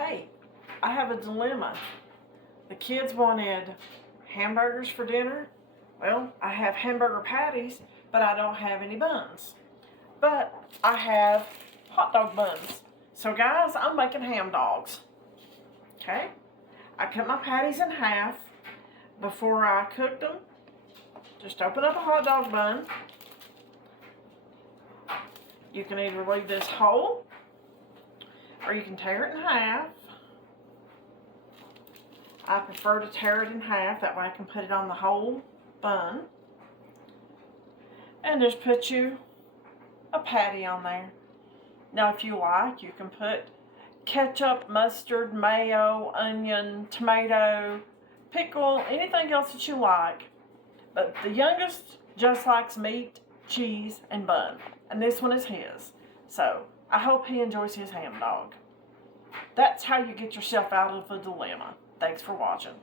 Hey, I have a dilemma. The kids wanted hamburgers for dinner. Well, I have hamburger patties, but I don't have any buns. But I have hot dog buns. So guys, I'm making ham dogs. Okay? I cut my patties in half before I cooked them. Just open up a hot dog bun. You can either leave this whole or you can tear it in half. I prefer to tear it in half, that way I can put it on the whole bun. And just put you a patty on there. Now if you like, you can put ketchup, mustard, mayo, onion, tomato, pickle, anything else that you like. But the youngest just likes meat, cheese, and bun. And this one is his. So I hope he enjoys his ham dog. That's how you get yourself out of a dilemma. Thanks for watching.